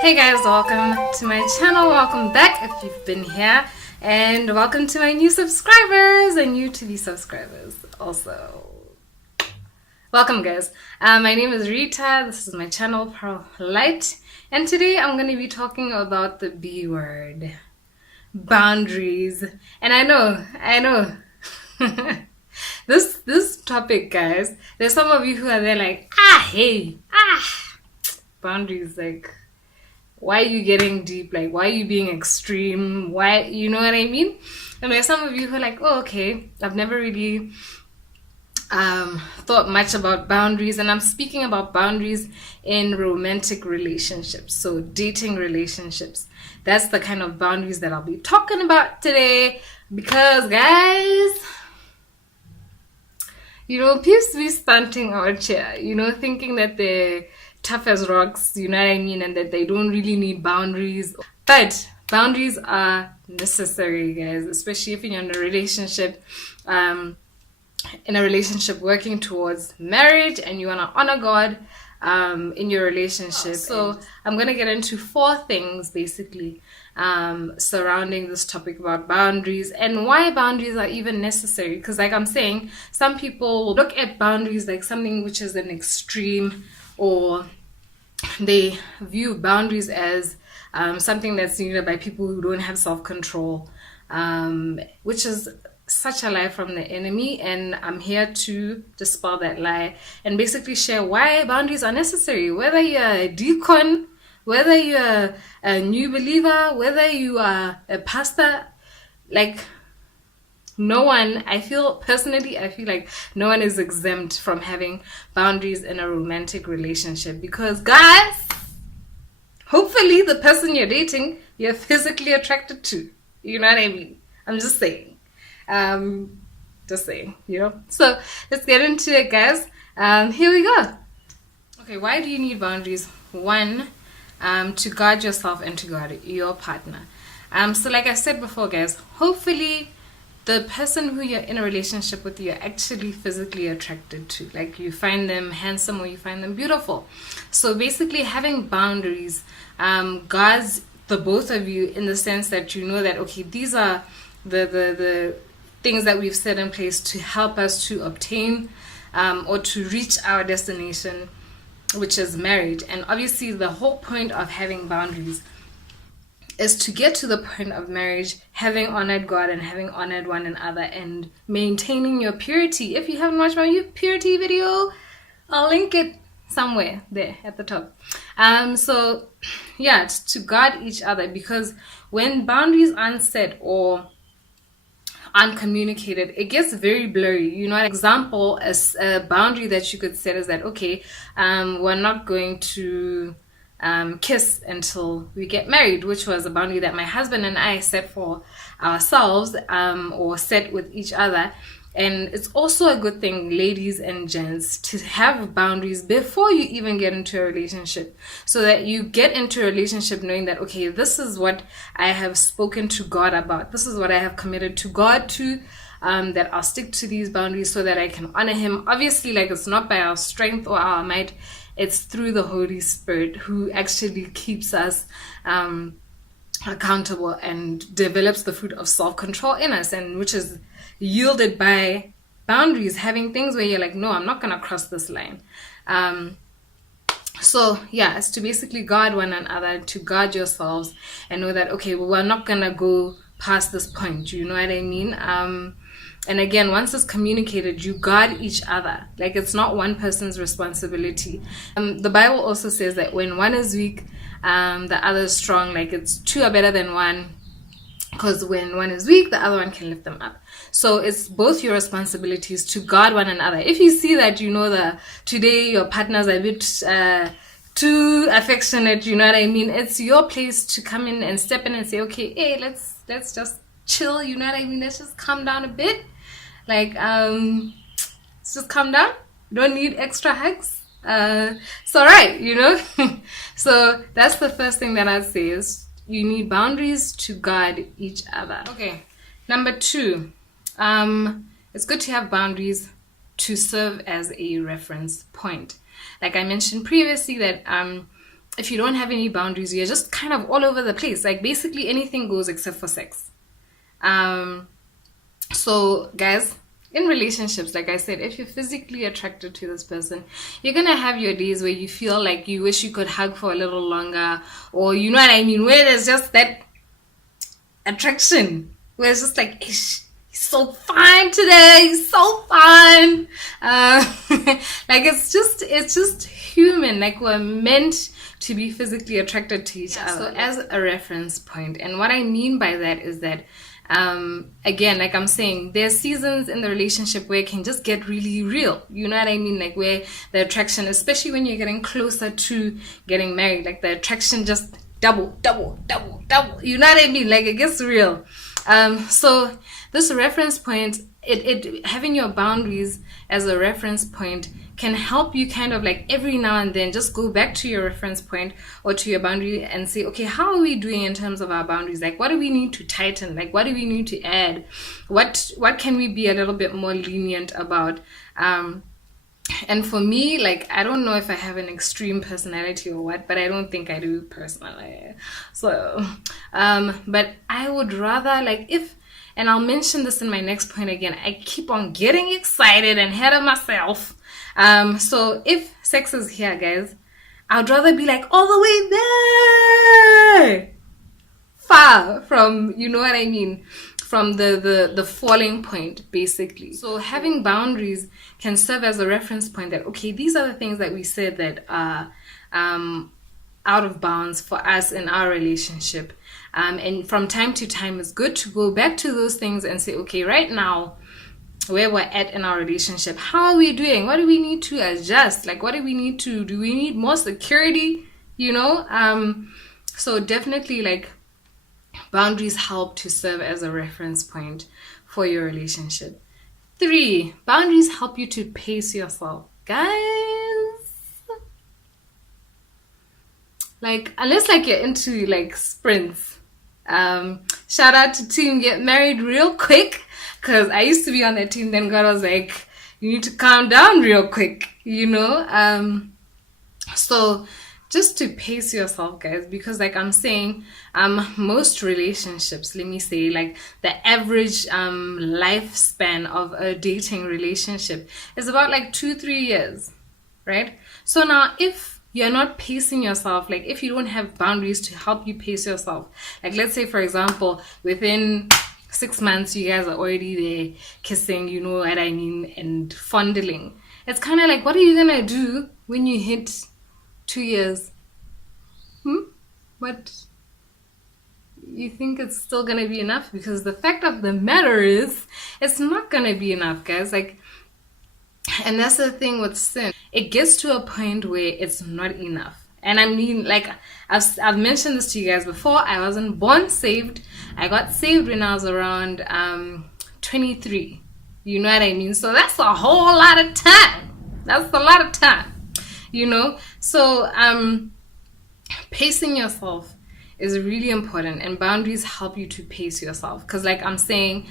Hey guys, welcome to my channel. Welcome back if you've been here, and welcome to my new subscribers and new TV subscribers also. Welcome guys. My name is Rita. This is my channel, Pearl Light, and today I'm going to be talking about the B word, boundaries. And I know this topic, guys, there's some of you who are there like, boundaries, like, why are you getting deep? Like, why are you being extreme? Why, you know what I mean? And there's some of you who are like, oh, okay, I've never really thought much about boundaries. And I'm speaking about boundaries in romantic relationships, so dating relationships. That's the kind of boundaries that I'll be talking about today. Because, guys, people be stunting out here, thinking that they're tough as rocks, you know what I mean, and that they don't really need boundaries. But boundaries are necessary, guys, especially if you're in a relationship, working towards marriage, and you want to honor God in your relationship. So I'm going to get into 4 things basically surrounding this topic about boundaries and why boundaries are even necessary. Because like I'm saying, some people will look at boundaries like something which is an extreme, or they view boundaries as something that's needed by people who don't have self-control, which is such a lie from the enemy. And I'm here to dispel that lie and basically share why boundaries are necessary. Whether you're a deacon, whether you're a new believer, whether you are a pastor, like, no one, I feel like no one is exempt from having boundaries in a romantic relationship. Because, guys, hopefully the person you're dating, you're physically attracted to. You know what I mean? I'm just saying. So let's get into it, guys. Here we go. Okay, why do you need boundaries? 1, to guard yourself and to guard your partner. So like I said before, guys, hopefully the person who you're in a relationship with, you're actually physically attracted to. Like, you find them handsome or you find them beautiful. So basically having boundaries guards the both of you, in the sense that you know that, okay, these are the things that we've set in place to help us to obtain or to reach our destination, which is marriage. And obviously the whole point of having boundaries is to get to the point of marriage, having honored God and having honored one another and maintaining your purity. If you haven't watched my purity video, I'll link it somewhere there at the top. So yeah, it's to guard each other, because when boundaries aren't set or uncommunicated, it gets very blurry. An example, as a boundary that you could set is that, okay, we're not going to kiss until we get married, which was a boundary that my husband and I set for ourselves, or set with each other. And it's also a good thing, ladies and gents, to have boundaries before you even get into a relationship, so that you get into a relationship knowing that, okay, this is what I have spoken to God about, this is what I have committed to God to, that I'll stick to these boundaries so that I can honor Him. Obviously, like, it's not by our strength or our might, it's through the Holy Spirit, who actually keeps us accountable and develops the fruit of self-control in us, and which is yielded by boundaries, having things where you're like, no, I'm not going to cross this line. So yeah, it's to basically guard one another, to guard yourselves, and know that, okay, well, we're not going to go past this point. You know what I mean? And again, once it's communicated, you guard each other. Like, it's not one person's responsibility. The Bible also says that when one is weak, the other is strong. Like, it's 2 are better than 1, because when one is weak, the other one can lift them up. So it's both your responsibilities to guard one another. If you see that, today your partners are a bit too affectionate, you know what I mean, it's your place to come in and step in and say, okay, hey, let's just chill, you know what I mean, let's just calm down a bit. Like, let's just calm down. Don't need extra hugs. It's all right, So that's the first thing that I'd say, is you need boundaries to guard each other. Okay, number 2, it's good to have boundaries to serve as a reference point. Like I mentioned previously, that if you don't have any boundaries, you're just kind of all over the place. Like basically anything goes except for sex. So guys, in relationships, like I said, if you're physically attracted to this person, you're gonna have your days where you feel like you wish you could hug for a little longer, or you know what I mean, where there's just that attraction where it's just like, ish, he's so fine today, he's so fine. Like it's just human. Like we're meant to be physically attracted to each other. So as a reference point, and what I mean by that is that again, like I'm saying, there's seasons in the relationship where it can just get really real. You know what I mean? Like where the attraction, especially when you're getting closer to getting married, like the attraction just double. You know what I mean? Like it gets real. So this reference point, it having your boundaries as a reference point can help you kind of like every now and then just go back to your reference point or to your boundary and say, okay, how are we doing in terms of our boundaries? Like what do we need to tighten? Like what do we need to add? What can we be a little bit more lenient about? And for me, like, I don't know if I have an extreme personality or what, but I don't think I do personally. So, but I would rather, like, if, and I'll mention this in my next point again, I keep on getting excited and ahead of myself. So if sex is here, guys, I'd rather be like all the way there, far from, you know what I mean, from the falling point, basically. So having boundaries can serve as a reference point that, okay, these are the things that we said that are out of bounds for us in our relationship. And from time to time, it's good to go back to those things and say, okay, right now, where we're at in our relationship, how are we doing? What do we need to adjust? Like, what do we need to, do we need more security? You know? So definitely, like, boundaries help to serve as a reference point for your relationship. 3, boundaries help you to pace yourself. Guys, like, unless like you're into like sprints, shout out to team Get Married Real Quick, because I used to be on that team. Then God was like, you need to calm down real quick, you know. So just to pace yourself, guys, because like I'm saying, most relationships, let me say, like the average lifespan of a dating relationship is about like 2-3 years, right? So now if you're not pacing yourself, like if you don't have boundaries to help you pace yourself, like let's say for example, within 6 months you guys are already there kissing, you know what I mean, and fondling. It's kind of like, what are you gonna do when you hit 2 years? But you think it's still gonna be enough? Because the fact of the matter is, it's not gonna be enough, guys. Like, and that's the thing with sin. It gets to a point where it's not enough. And I mean, like, I've mentioned this to you guys before. I wasn't born saved. I got saved when I was around 23. You know what I mean? So that's a whole lot of time. That's a lot of time. You know? So pacing yourself is really important, and boundaries help you to pace yourself. Because like I'm saying,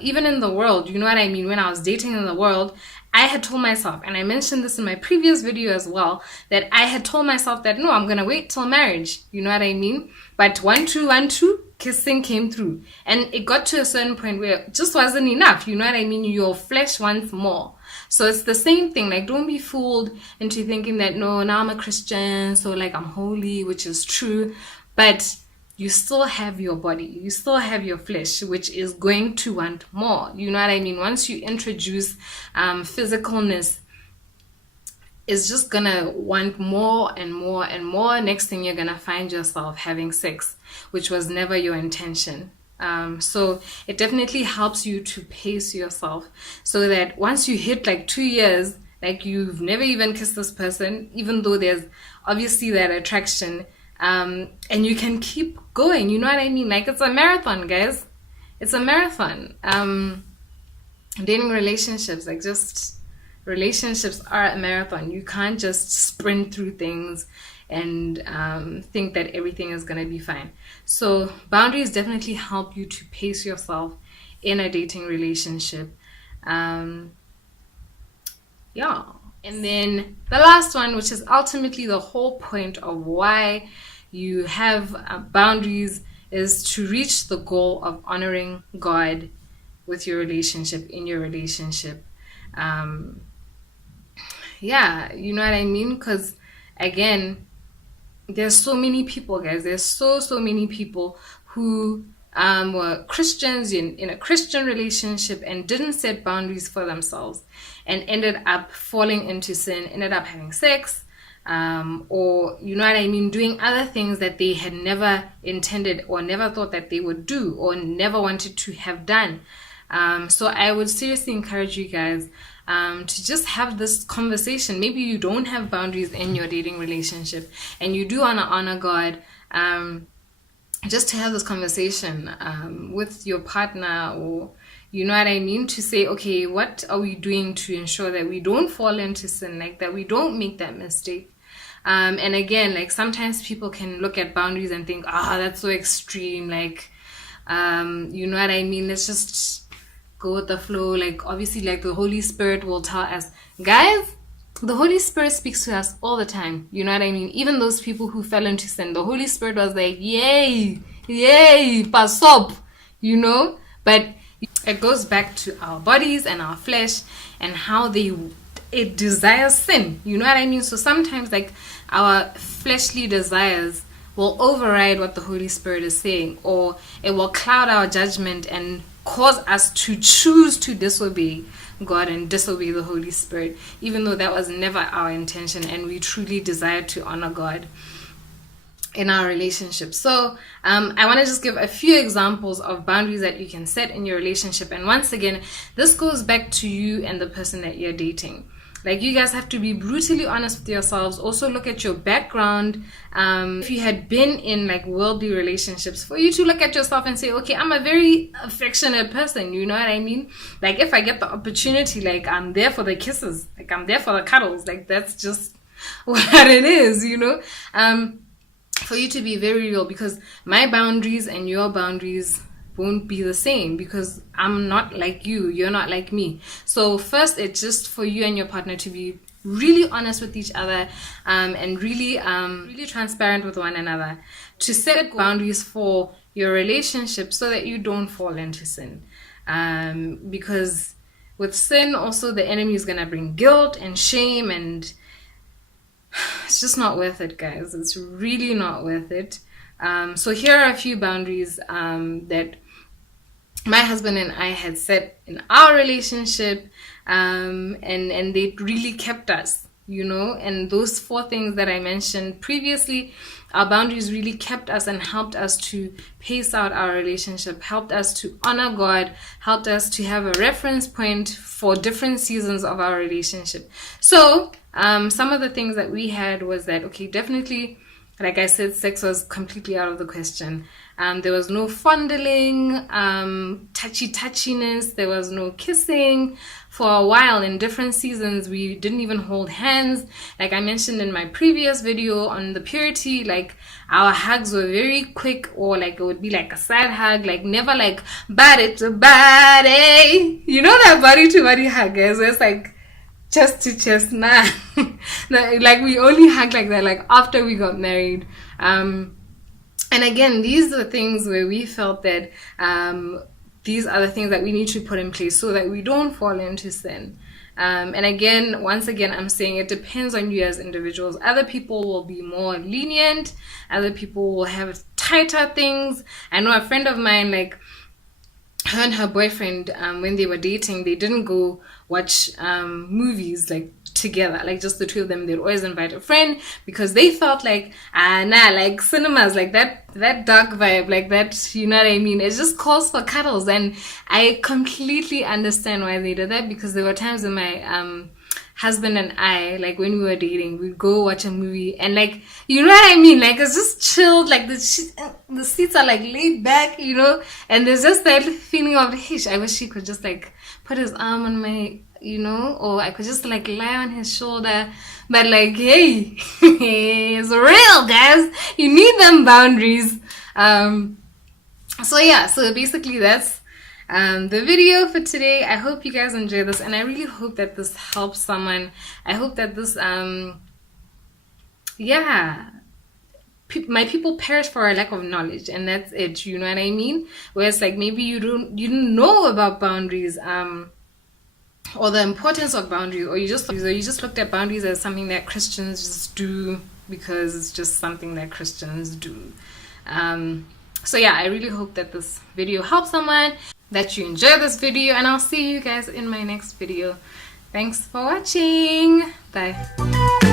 even in the world, you know what I mean, when I was dating in the world, I had told myself, and I mentioned this in my previous video as well, that I had told myself that no, I'm gonna wait till marriage, you know what I mean. But 1 2 kissing came through, and it got to a certain point where it just wasn't enough, you know what I mean. Your flesh wants more. So it's the same thing. Like, don't be fooled into thinking that no, now I'm a Christian, so like I'm holy, which is true, but you still have your body, you still have your flesh, which is going to want more, you know what I mean. Once you introduce physicalness, it's just gonna want more and more and more. Next thing, you're gonna find yourself having sex, which was never your intention. So it definitely helps you to pace yourself, so that once you hit like 2 years, like you've never even kissed this person, even though there's obviously that attraction, and you can keep going, you know what I mean. Like, it's a marathon, guys. It's a marathon. Dating relationships, like, just relationships are a marathon. You can't just sprint through things and think that everything is gonna be fine. So boundaries definitely help you to pace yourself in a dating relationship. Yeah. And then the last one, which is ultimately the whole point of why you have boundaries, is to reach the goal of honoring God with your relationship, in your relationship. Yeah, you know what I mean? Because again, there's so many people, guys. There's so many people who were Christians in a Christian relationship and didn't set boundaries for themselves and ended up falling into sin, ended up having sex, or you know what I mean, doing other things that they had never intended or never thought that they would do or never wanted to have done. So I would seriously encourage you guys to just have this conversation. Maybe you don't have boundaries in your dating relationship and you do want to honor God. Just to have this conversation with your partner, or you know what I mean, to say, okay, what are we doing to ensure that we don't fall into sin, like that we don't make that mistake. And again, like sometimes people can look at boundaries and think, that's so extreme, like you know what I mean, let's just go with the flow. Like obviously, like the Holy Spirit will tell us, guys, the Holy Spirit speaks to us all the time. You know what I mean? Even those people who fell into sin, the Holy Spirit was like, yay, pass up, you know? But it goes back to our bodies and our flesh and how it desires sin. You know what I mean? So sometimes like our fleshly desires will override what the Holy Spirit is saying, or it will cloud our judgment and cause us to choose to disobey God and disobey the Holy Spirit, even though that was never our intention and we truly desired to honor God in our relationship. So I want to just give a few examples of boundaries that you can set in your relationship. And once again, this goes back to you and the person that you're dating. Like, you guys have to be brutally honest with yourselves. Also look at your background. If you had been in like worldly relationships, for you to look at yourself and say, okay, I'm a very affectionate person. You know what I mean? Like, if I get the opportunity, like, I'm there for the kisses. Like, I'm there for the cuddles. Like, that's just what it is, you know? For you to be very real, because my boundaries and your boundaries won't be the same, because I'm not like you, you're not like me. So first, it's just for you and your partner to be really honest with each other, and really transparent with one another, to set boundaries for your relationship so that you don't fall into sin. Because with sin also, the enemy is going to bring guilt and shame, and it's just not worth it, guys. It's really not worth it. So here are a few boundaries that my husband and I had set in our relationship, and they really kept us, you know. And those 4 things that I mentioned previously, our boundaries really kept us and helped us to pace out our relationship, helped us to honor God, helped us to have a reference point for different seasons of our relationship. So some of the things that we had was that, okay, definitely, like I said, sex was completely out of the question. There was no fondling, touchiness. There was no kissing. For a while, in different seasons, we didn't even hold hands. Like I mentioned in my previous video on the purity, like our hugs were very quick, or like it would be like a side hug, like never like body to body. You know that body to body hug, guys? It's like chest to chest. Nah. Like we only hug like that, like after we got married. And again, these are things where we felt that these are the things that we need to put in place so that we don't fall into sin. And again, once again, I'm saying it depends on you as individuals. Other people will be more lenient. Other people will have tighter things. I know a friend of mine, like her and her boyfriend, when they were dating, they didn't go watch movies like together, like just the two of them. They'd always invite a friend because they felt like like cinemas, like that dark vibe, like that, you know what I mean, it just calls for cuddles. And I completely understand why they did that, because there were times when my husband and I, like when we were dating, we'd go watch a movie and like, you know what I mean, like it's just chilled, like the seats are like laid back, you know, and there's just that feeling of, hey, I wish he could just like put his arm on my, you know, or I could just like lie on his shoulder. But like, hey, it's real, guys. You need them boundaries. So yeah, so basically that's the video for today. I hope you guys enjoy this, and I really hope that this helps someone. I hope that this yeah, my people perish for a lack of knowledge, and that's it, you know what I mean? Whereas like maybe you didn't know about boundaries, or the importance of boundaries, or you just looked at boundaries as something that Christians just do because it's just something that Christians do. So yeah, I really hope that this video helps someone, that you enjoy this video, and I'll see you guys in my next video. Thanks for watching. Bye.